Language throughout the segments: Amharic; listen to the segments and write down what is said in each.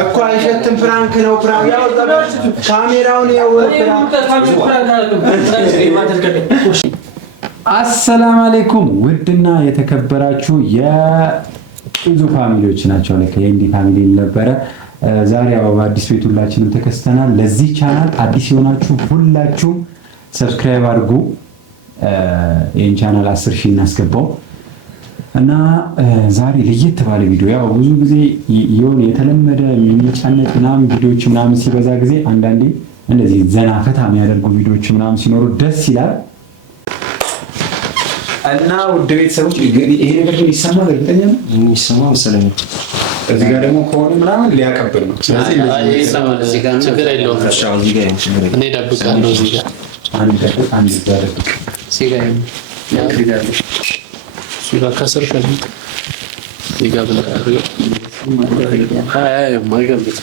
እኮ አይሸትም። ፍራንክ ነው። ፍራንክ ያው ካሜራውን ያው አሰላም አለይኩም ውድና የተከበራችሁ የኢዙ ፋሚሊዎች ናቸው። የኢንዲ ፋሚሊ ነበረ። ዛሬ አዲስ ቤት ሁላችንም ተከስተናል። ለዚህ ቻናል አዲስ የሆናችሁ ሁላችሁም ሰብስክራይብ አድርጉ። ይህን ቻናል 10,000 እናስገባው እና ዛሬ ለየት ባለ ቪዲዮ ያው ብዙ ጊዜ የሆነ የተለመደ የሚጫነጥ ምናምን ቪዲዮዎች ምናምን ሲበዛ ጊዜ አንዳንዴ እንደዚህ ዘና ፈታ የሚያደርጉ ቪዲዮዎች ምናምን ሲኖሩ ደስ ይላል እና ውድ ቤተሰቦች ይሄ ነገር ግን ይሰማል። እርግጠኛ ነው የሚሰማው መሰለኝ። እዚህ ጋር ደግሞ ከሆነ ምናምን ሊያቀብል ነው። ስለዚህ ይሰማል። እዚህ ጋር ችግር የለውም። እዚህ ጋር እኔ እደብቃለሁ። እዚህ ጋር አንድ ጋር እዚህ ጋር ያድርጋለሁ። እሱ ጋር ከስር ከዚህ እዚህ ጋር ብለህ ማይገምት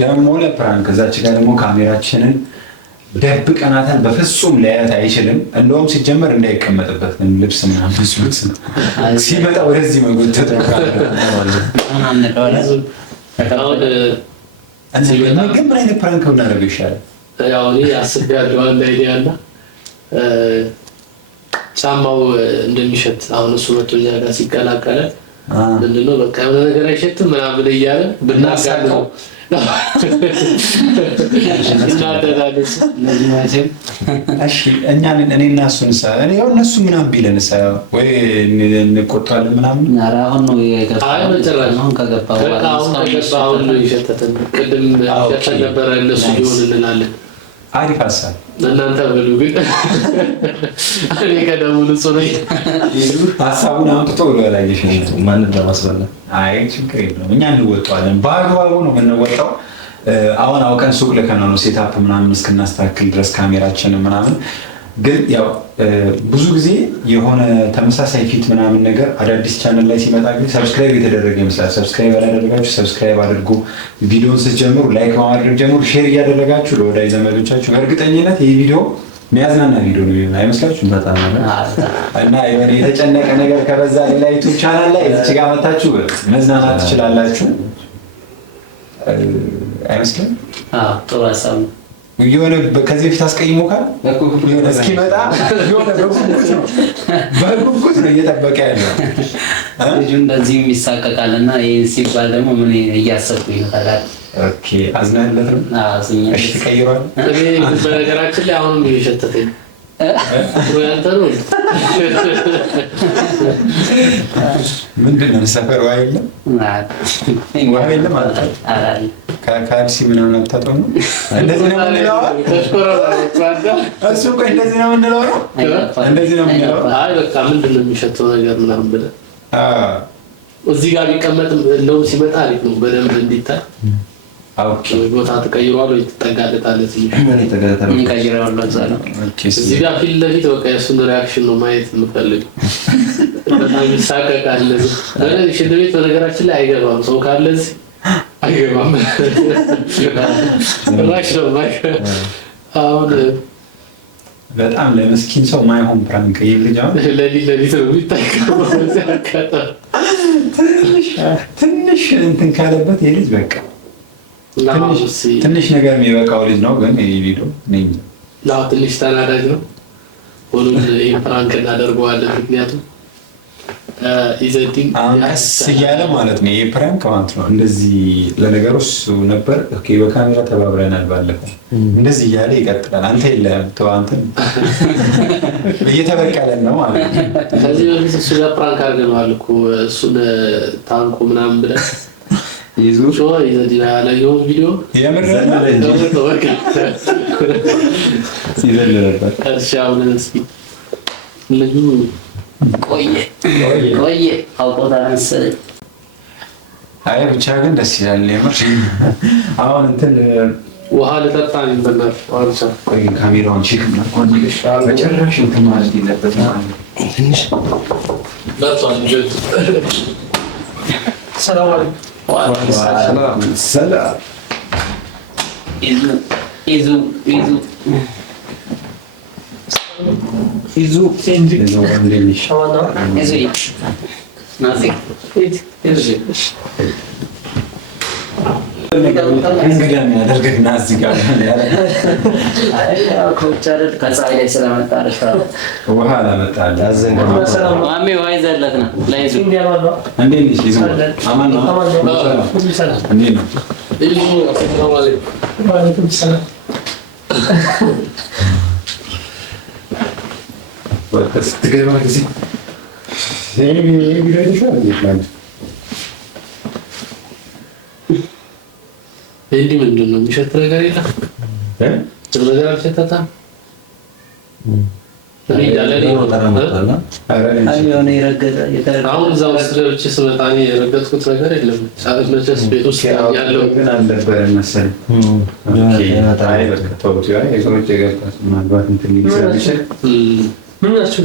ደግሞ ለፕራንክ እዛች ጋር ደግሞ ካሜራችንን ደብቀናታል። በፍጹም ሊያያት አይችልም። እንደውም ሲጀመር እንዳይቀመጥበት ልብስ ምናምን ሲመጣ ወደዚህ መጎተት ግን ምን አይነት ፕራንክ ብናደርገው ይሻላል? ያው እኔ አስቤያለሁ አንድ አይዲያ አለ። ጫማው እንደሚሸት አሁን እሱ መቶ እኛ ጋር ሲቀላቀለ ምንድነው በቃ የሆነ ነገር አይሸትም ምናምን እያለ ብናሳቀው እኔና እሱን ያው እነሱ ምናምን ቢለንስ ወይ እንቆጣለን ምናምን። አሁን ነው የገባው ከገባው ነው የሸተተን። ቅድም ሸተን ነበረ እነሱ ሊሆን እንላለን። አሪፍ ሀሳብ እናንተ በሉ ግን እኔ ቀደሙ ንጹህ ነኝ። ሀሳቡን አምጥቶ በላይሽ ማንን ለማስበላ አይ ችግር የለውም። እኛ እንወጣዋለን። በአግባቡ ነው የምንወጣው። አሁን አውቀን ሱቅ ልከነው ነው ሴታፕ ምናምን እስክናስተካክል ድረስ ካሜራችንን ምናምን። ግን ያው ብዙ ጊዜ የሆነ ተመሳሳይ ፊት ምናምን ነገር አዳዲስ ቻናል ላይ ሲመጣ ግን ሰብስክራይብ የተደረገ ይመስላል። ሰብስክራይብ ያላደረጋችሁ ሰብስክራይብ አድርጉ። ቪዲዮውን ስትጀምሩ ላይክ በማድረግ ጀምሩ። ሼር እያደረጋችሁ ለወዳጅ ዘመዶቻችሁ። በእርግጠኝነት ይህ ቪዲዮ የሚያዝናና ቪዲዮ ነው አይመስላችሁም? በጣም እና የሆነ የተጨነቀ ነገር ከበዛ ሌላ ዩቲዩብ ቻናል ላይ እዚህ ጋር መታችሁ መዝናናት ትችላላችሁ። አይመስልም? ጥሩ ሀሳብ ነው። የሆነ ከዚህ በፊት አስቀይሞካል የሆነ እስኪመጣ የሆነ በጉጉት ነው እየጠበቀ ያለው ልጁ እንደዚህ የሚሳቀቃልና ይህን ሲባል ደግሞ ምን እያሰብኩኝ ነው ታዲያ። ኦኬ አዝናለት ነው። እሺ ተቀይሯል። በነገራችን ላይ አሁንም እየሸተተኝ ምንድን ነው ሰፈር ውሃ የለም? ውሃ የለም ማለት ካልሲ ምናምን አታጠው ነው። እንደዚህ ነው የምንለው። እሱ ቆይ እንደዚህ ነው የምንለው ነው። እንደዚህ ነው የምንለው። አይ በቃ ምንድን ነው የሚሸተው ነገር ምናምን ብለህ እዚህ ጋር ቢቀመጥ እንደውም ሲመጣ አሪፍ ነው በደንብ እንዲታይ። ኦኬ ቦታ ተቀይሯል ወይ ትጠጋለታለህ? እዚህ ጋር ፊት ለፊት በቃ የእሱን ሪያክሽን ነው ማየት የምፈልገው። በጣም ይሳቀቃል። ሽንት ቤት በነገራችን ላይ አይገባም ሰው ካለ እዚህ አይገባም። ራሽ ነው አሁን በጣም ለመስኪን ሰው ማይሆን ፕራንክ ይልጃው ለሊት ነው የሚታየው። ትንሽ እንትን ካለበት የልጅ በቃ ትንሽ ነገር የሚበቃው ልጅ ነው። ግን ይሄ ቪዲዮ ነኝ ትንሽ ተናዳጅ ነው። ሁሉም ይሄን ፕራንክ እናደርገዋለን ምክንያቱም ኢዘዲን ቀስ እያለ ማለት ነው። ይሄ ፕራንክ ማለት ነው። እንደዚህ ለነገሩ እሱ ነበር። ኦኬ በካሜራ ተባብረናል ባለፈው። እንደዚህ እያለ ይቀጥላል። አንተ የለህም ተው አንተን እየተበቀለን ነው ማለት ነው። ከዚህ በፊት እሱ ጋር ፕራንክ አድርገነዋል እኮ እሱን ታንኩ ምናምን ብለህ ይዙ ኢዘዲን ያላየው ቪዲዮ የምር ሲዘል ነበር። እሺ አሁን እስኪ ልጁ ቆየ አውቆታ መሰለኝ። አይ ብቻ ግን ደስ ይላል የምር። አሁን እንትን ውሃ ልጠጣ ነው በእናትህ ዋንቻ። ቆይ ካሜራውን ቼክ ምናምን መጨረሻ እንትን ማለት የለበትም ማለት ትንሽ ለቷን ጀት ሰላም አለይኩም ሰላም እንግዳ የሚያደርግና እዚህ ጋር ከፀሐይ ላይ ስለመጣለሽ ውሃ ላመጣልህ ማሜ ውሃ ይዘለት ነው ለይዙ እንዴት ነሽ? ይዙ አማን ነው? እንዴት ነው? ዋሌኩም ሰላም። ስትገባ ጊዜ እንዲህ ምንድን ነው የሚሸት ነገር የለም? ነገር አልሸተታም። አሁን እዛ ውስጥ ገብቼ ስመጣ እኔ የረገጥኩት ነገር የለም። መቼስ ቤት ውስጥ ያለው ግን አልነበረም መሰለኝ። አይ በቃ ተውት። የሰዎች የገባት ማግባት እንትን ሊል ስለሚችል ምን ናቸው?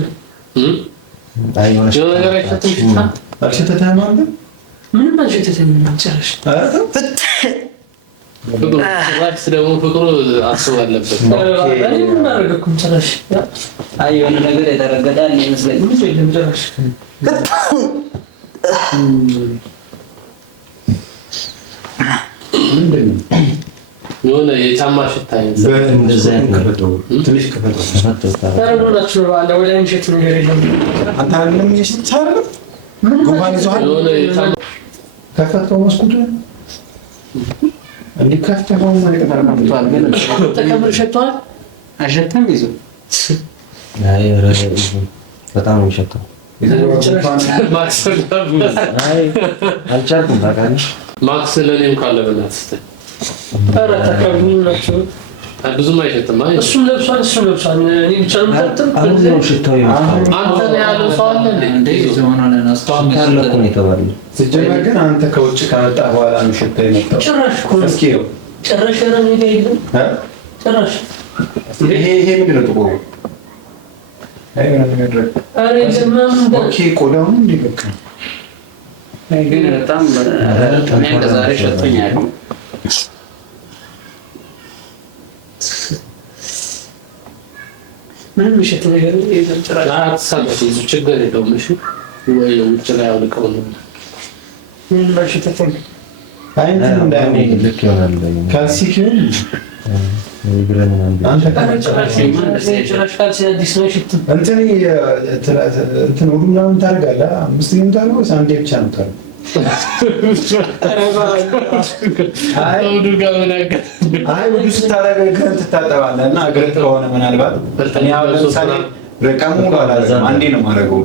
የሆነ ነገር አይሸትም። ሽታ አልሸተተህም ማለት ምንም አልሸተተም። ጨረሽ ራክስ ደግሞ ፍቅሩ አስብ አለበት። ምን አደረገኩም? ጨረሽ አይ የሆነ ነገር የተረገጣል ይመስለኝ። ምን ይልም ጨረሽ ምንድን ነው? የሆነ የጫማ ሽታ ትንሽ ከፈተው ታረጋችሁ አለ ወደ ምሽት ነገር የለም። አንተ አይደለም ይሽታል ጉንፋን ይዞሃል። የሆነ የጫማ ከፈተው መስኮቱን እንዲከፍተው ማለት ተፈርማምቷል። ግን ተቀምር ሸቷል። አሸተም ይዞ አይ በጣም ነው የሚሸተው። አልቻልኩም። ታውቃለህ ማክስ ለኔም ካለ በእናትህ ኧረ ተቀብሉ ናቸው። ብዙም አይሸትም። እሱም ለብሷል እኔ ብቻ ነው የምጠጥም። አሁን ነው ሽታው ይመስላል። አንተ ነው ያለው ሰው አለ እንዴ? ዘመና ነው አስተዋል ታለቁ ነው የተባለው። ሲጀመር ግን አንተ ከውጭ ከመጣ በኋላ ነው ሽታው የመጣው። ጭራሽ እኮ ነው እስኪ ነው ጭራሽ ነው የሚገኘው። ጭራሽ ይሄ ምንድን ነው ጥቁሩ? አይ ምንም ነገር አሬ ዘመን ኦኬ ቆዳው ነው እንዴ? በቃ ግን በጣም እኔ እንደዛሬ ሸቶኛል። ምንም ምሽት ነገር የለም። ጭራሽ አትሳቀቅ። ይዙ ችግር የለውም። እሺ ወይ ውጭ ላይ አውልቀው ነው ምን ማሽት ተፈል አይንት እንዳይሆን ልክ ይሆናል። ካልሲ ግን እግረን አንተ ጭራሽ ካልሲ አዲስ ነው ሽት እንትን ሁሉ ምናምን ታደርጋለህ። አምስት ግን ታደርገው አንዴ ብቻ ነው ታደርገው። አይ ወዱ ስታደርግ እግርህን ትታጠባለህ እና እግርህ ከሆነ ምናልባት እኔ አሁን ለምሳሌ ረቀሙ አላደርግም። አንዴ ነው የማደርገው።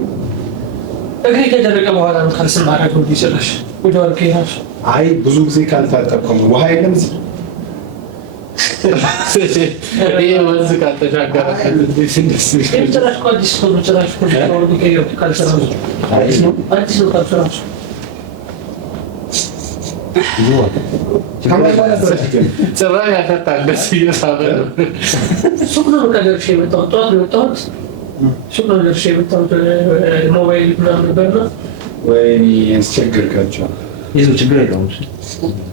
እግሬ ከደረቀ በኋላ ነው ካልሲ ማድረግ ነው ይችላል። ወደ ወርቄ ነው። አይ ብዙ ጊዜ ካልታጠብከው ነው ውሃ የለም እዚህ ይሄ ወንዝ ካልተሻገረ ጭራሽ እኮ አዲስ ነው። ጭራሽ እኮ ካልሲ ነው አዲስ ነው ካልሲ ነው ጭራሽ ያፈታል። ደስ እየሳበ ነው። ሱቅ ነው ከደርሼ የመጣሁት ጠዋት ነው የመጣሁት። ሱቅ ነው ደርሼ የመጣሁት ሞባይል ምናምን ነበርና ወይኔ ያስቸግርካቸው። ይዙ ችግር የለውም።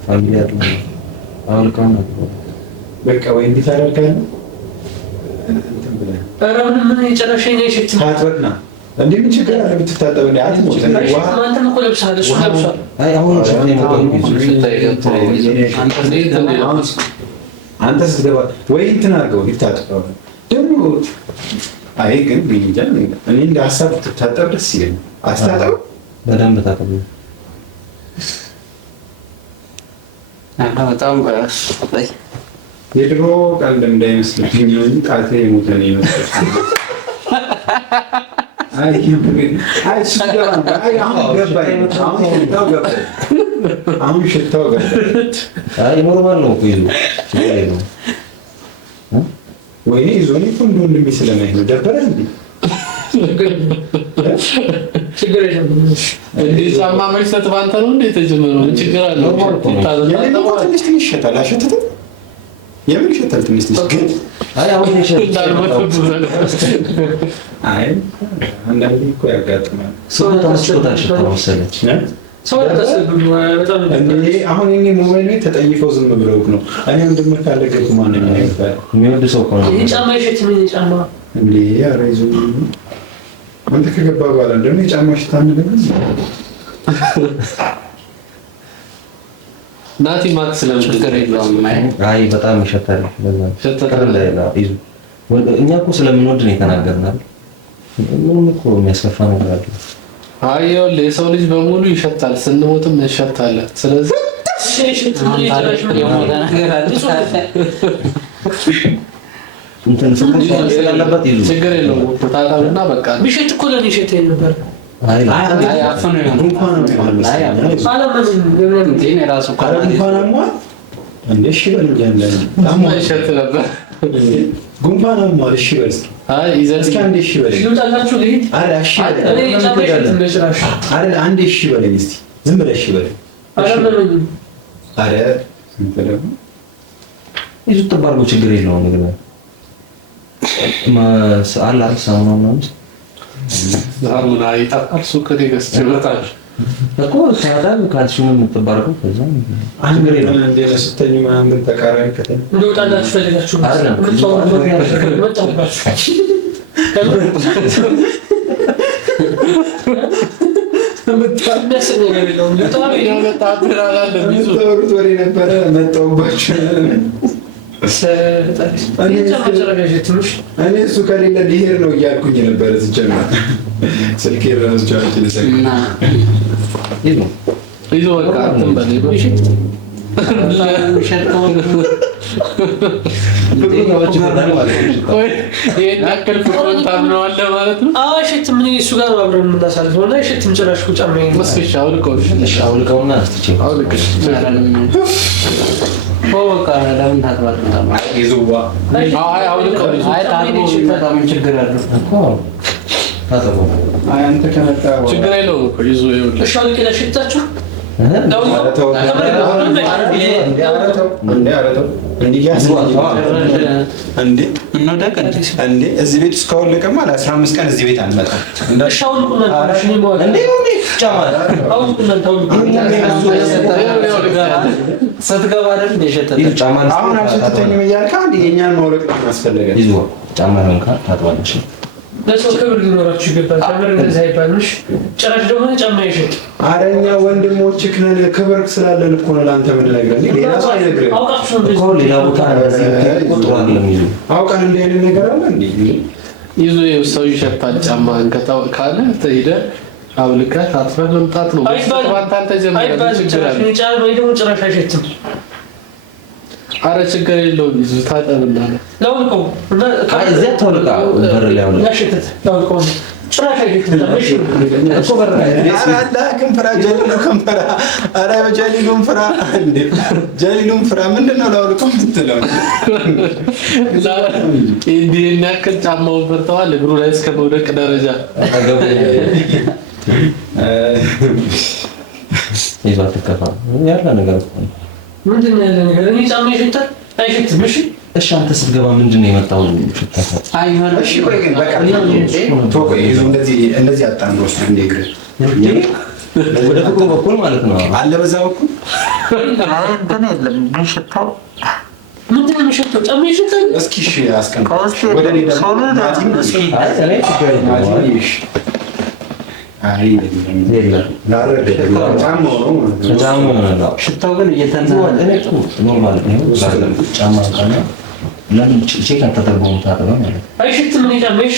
ፋሚሊ ያለው አሁን ካም በቃ ወይ እንዴት አደርጋለሁ እንትን ብለህ ኧረ ምንም የጨረሸኝ ነው ሽት ታጥበና እንዴ ምን ችግር አለ ብትታጠብ? እንዴ አትሞት እንዴ ውሃ አንተም እኮ ለብሰሃል። እሱ ለብሷል። አይ አሁን ሽት ነው አንተ ስትገባ ወይ እንትን አድርገው ይታጠበው ደግሞ። አይ ግን ቢንጃ እኔ እንደ ሀሳብ ትታጠብ ደስ ይለኛል። አስታጠብ በደንብ ታጠብ። በጣም የድሮ ቀልድ እንዳይመስልህ እንጂ ጣቴ የሞተ ነው ይመስላል። አሁን ሽታው ገባኝ። አይ ኖርማል ነው እኮ ይዙ ችግር የለውም። ወይኔ ይዞኝ እኮ እንደ ወንድሜ ስለማይህ ነው። ደበረህ እንዴ? ችግር የለም። እንዴ ጫማ መሽተት ባንተ ነው እንዴ የተጀመረው? ችግር አለ? ትንሽ ትንሽ ይሸታል። አሸተተው የምን ይሸታል? ትንሽ ትንሽ ግን አይ አሁን አይ አንዳንዴ እኮ ያጋጥማል። ሰው ታስቆጣ ሽታ መሰለች። ሰው ተሰብሩ በጣም እንዴ አሁን እኔ ሞባይል ላይ ተጠይፈው ዝም ብለው ነው። እኔ ወንድም ካለ ገብ ማን ነው የሚወድ ሰው እኮ ነው። ይሄ ጫማ ይሸት ምን ጫማ እንዴ ያረይዙ አንተ ከገባ በኋላ እንደው የጫማ ሽታ ነገር ናቲ ማክስ ለምን ችግር የለውም። አይ በጣም ይሸታል። ለዛ ሸታል ይዙ እኛ እኮ ስለምንወድ ነው የተናገርናል። ምንም እኮ የሚያስከፋ ነገር አለ? አይ ይኸውልህ የሰው ልጅ በሙሉ ይሸታል፣ ስንሞትም እንሸታለን። ስለዚህ እንትን ስላለበት ይዙ ችግር የለውም። ታጣውና በቃ ቢሸት እኮ ለኔ ሸት ነበር። አይ አፈነ እንኳን ነው ይሸት ነበር። ጉንፋን ነው እሺ በል አይ ይዘን እስኪ አንዴ እሺ በል ይውጣላችሁ ልሂድ። አረ እሺ በል እኔ ጫማ ይሸት እንደሽራሽ አረ አንዴ እሺ በል እስቲ ዝም ብለህ እሺ በል አረ እንተደም ይዙ ተባርጎ ችግር የለውም ነገር አለ አርሳው ነው ዛሩና ይጣጣል ሱቅ ገዝቼ መጣሁ እኮ ታዲያ ካልሽውም ተባርጎ ከዛ አንድ ነው እንደ ለስተኝ ማንንም ተቃራኒ ከተኝ እንደውጣላችሁ ፈልጋችሁ ወሬ ነበረ መጣሁባችሁ። እኔ እሱ ከሌለ ሊሄድ ነው እያልኩኝ ነበረ ስጀምር ስልኬ ራሱ ቻርጅ ልሰቅና ይዞ በቃ እንበል አይሸትም። እኔ እሱ ጋር አብረን የምናሳልፈው እና አይሸትም ጭራሽ ጫማዬ መስከሻ አውልቀውና በቃ ለምን ታጥባለህ? ይዙዋ አይ አውልቀው አይ ታጥቦ በጣም ችግር አለው እኮ ታጠቦ አይ አንተ ከመጣ ችግር የለውም እኮ ይዞ ይኸውልህ እሺ አውልቄ ለሽታችሁ እንዴ እዚህ ቤት ውስጥ ከወለቀማ ለ15 ቀን እዚህ ቤት አንመጣም። ስትገባ አይደል እንደሸጠ አሁን አልሸተተኝም እያልክ አንድ የእኛን ማውለቅ ማስፈለገ ይዞ ጫማ ነው ታጥባለሽ። ለሰው ክብር ሊኖራችሁ ይገባል። ክብር እንደዚህ አይባልሽ። ጭራሽ ደግሞ ጫማ ይሸጥ። ኧረ እኛ ወንድሞችህ ነን። ክብር ስላለን እኮ ነው ለአንተ የምንነግርህ። ሌላ ሰው አይነግርህም እኮ ሌላ ቦታ ቁጥሩ አይደለም። ይዞ አውቀን እንዲህ አይነት ነገር አለ እንዴ? ይዞ ሰው ይሸታል። ጫማ እንከታው ካለ ተሄደህ አውልቀህ ታጥበህ መምጣት ነው። ጭራሽ አይሸትም። አረ ችግር የለውም። ይዞ ታጠብና ለውልቀው እና እዚያ ተወልቃ በር ላይ አውልቀው ያሸተት ለውልቀው ጭራሽ አይሸትም። እኮ በር ላይ አላህን ፍራ፣ ጀሊሉን ፍራ። አረ ጀሊሉን ፍራ እንዴ! ጀሊሉን ፍራ። ምንድነው ላውልቀው የምትለው? እንዲህ የሚያክል ጫማውን ፈርተዋል። እግሩ ላይ እስከ መውደቅ ደረጃ ይዟት ተከፋ ያለ ነገር ምንድን ነው ያለ ነገር? እኔ ጫማ ይሸታል አይሸትም? እሺ እሺ አንተ ስትገባ ምንድን ነው የመጣው ሽታ? እሺ ቆይ ግን በቃ ቶቆ ይዞ እንደዚህ አጣን ነው እንደ እግር ወደ ፍቅሩ በኩል ማለት ነው አለ በዛ በኩል እንትን የለም ግን ሽታው ምንድን ነው የሚሸተው? ጫማ ይሸታል? እስኪ እሺ አስቀምጥ ወደ እኔ ደግሞ ናቲም እስኪ አይ ሽታው ግን ኖርማል ነው። ጫማ ካለ ለምን ቼክ አታደርገውም? ታጠበው ማለት አይሸትም። እኔ ጫማ ይሽ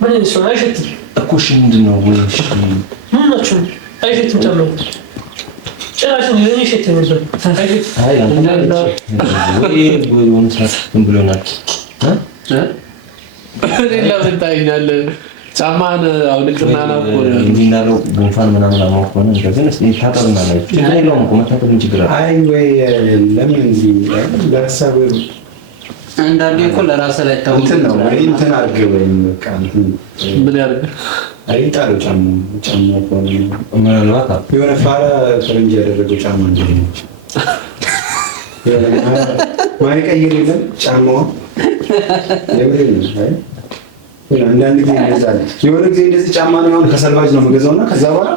ምን ነው አይሸትም እኮ እሺ ምንድን ነው ወይ? እሺ ምን ናችሁ? አይሸትም ጫማ ጭራሽ ነው ለኔ ይሸት ነበር። አይ አንተ ወይ ወንስ ምን ብሎናል? ሌላ ምን ታይኛለህ? ጫማን አውልቅና ነው የሚናለው ጉንፋን ምናምን አማውቅ ሆነ ግን ታጠብና ላይ ችግር የለውም እኮ መታጠብ ችግር አለ። አይ ወይ ለምን እንዲህ ለሀሳብ አንዳንዴ እኮ ለራስህ ላይ ታው እንትን ነው ወይ እንትን አድርገህ ወይም በቃ እንትን ምን ያደርግ አይጣሉ ጫማ ሆነ ምናልባት የሆነ ፋራ ፈረንጅ ያደረገው ጫማ እንደሆነ ማይቀይር የለም ጫማው የምሬን ነው። አንዳንድ ጊዜ እንደዛለ የሆነ ጊዜ እንደዚህ ጫማ ነው አሁን ከሰልባጅ ነው የምገዛውና ከዛ በኋላ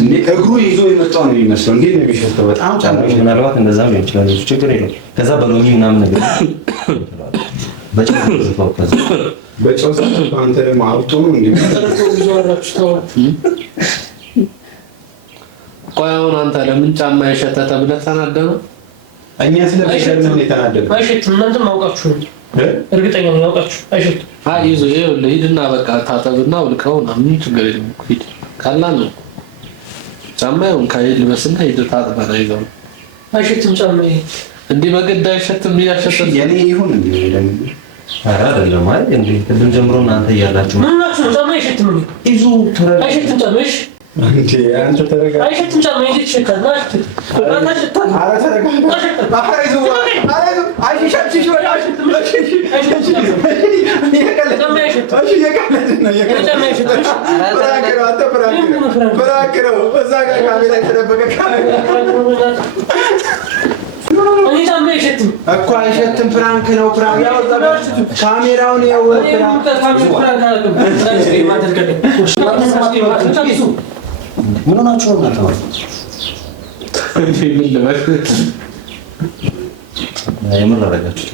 እንዴ እግሩ ይዞ የመጣው ነው የሚመስለው። እንዴ ነው የሚሸተው? በጣም ጫማ ምናልባት እንደዛም ሊሆን ይችላል። እሱ ችግር የለውም። ከዛ በሎሚ ምናምን ነገር በጨው ዘፈው አንተ ደግሞ አውጥቶ ነው እንዴ ብዙ አራችሁ ተው። ቆይ አሁን አንተ ለምን ጫማ የሸተተ ብለህ ተናደረ? እኛ ስለፈሸን ነው የተናደደ። አይሸትም። እናንተም አውቃችሁ ነው እርግጠኛ ነኝ አውቃችሁ አይሸትም። ይዞ ይኸውልህ ሂድና በቃ ታጠብና ውልቀውና ምን ችግር የለም። ሂድ ካላን ነው ጫማውን ካይል ልበስና ሂድ ታጠብና ይዘው አይሸትም። ጫማዬ እንዲህ በግድ አይሸትም። እያሸተት የኔ ይሁን እንዴ ደግሞ አይደለም ማለት እንዴ ቅድም ጀምሮ እናንተ እያላችሁ ምን ናችሁ? ጫማ አይሸትም። ይዙ አይሸትም ጫማሽ እንዴ አንተ ተረጋ። አይሸትም። ጫማዬ ይሸታል ማለት አረ ተረጋ። አረ ይዙ አረ አይሸትሽ ወላሽ እኮ አይሸትም። ፕራንክ ነው ፕራንክ ያው ካሜራውን ያው ምን ሆናችሁ ነው እናንተ? የምን አደረጋችሁ?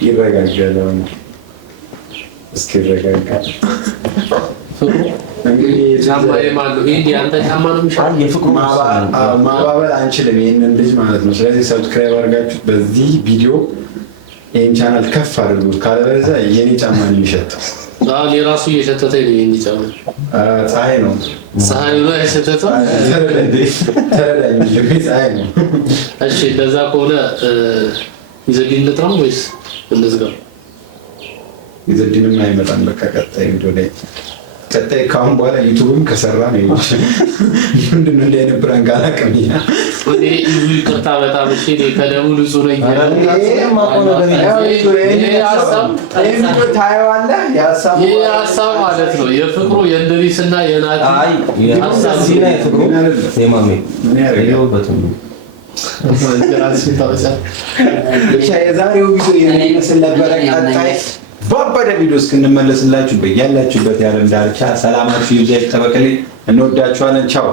ይረጋጋል። እስኪ ይረጋጋ። እንግዲህ ጫማዬ ማሉ ሂድ ያንተ ጫማ ነው የሚሻለው። የፍቅሩ ማባበል አንችልም ይሄንን ልጅ ማለት ነው። ስለዚህ ሰብስክራይብ አድርጋችሁ በዚህ ቪዲዮ ይሄን ቻናል ከፍ አድርጉት። ካለበለዚያ የኔ ጫማ ነው የሚሸተው። አሁን የራሱ እየሸተተኝ ነው የኔ ጫማ። ፀሐይ ነው ፀሐይ ነው የሸተተው። ተረዳኝ። ፀሐይ ነው። እሺ እንደዛ ከሆነ ይዘግይን ልጥራው ወይስ እንዝጋው? ይዘድንም አይመጣም። በቃ ቀጣይ ቪዲዮ ላይ ቀጣይ ካሁን በኋላ ዩቲዩብም ከሰራ ነው ይችላል። ምንድነው እንደ አይነት ብራንክ አላውቅም። እኔ ይቅርታ በጣም እሺ። እኔ ከደሙ ንጹህ ነኝ። ይሄ ሀሳብ ማለት ነው የፍቅሩ የእንድሪስና የናቲ ሀሳብ የዛሬው ቪዲዮ የሚመስል ነበረ። ቀጣይ ባበደ ቪዲዮ እስክንመለስላችሁ በያላችሁበት የዓለም ዳርቻ ሰላማችሁ ይብዛ ይጠበቅልኝ። እንወዳችኋለን። ቻው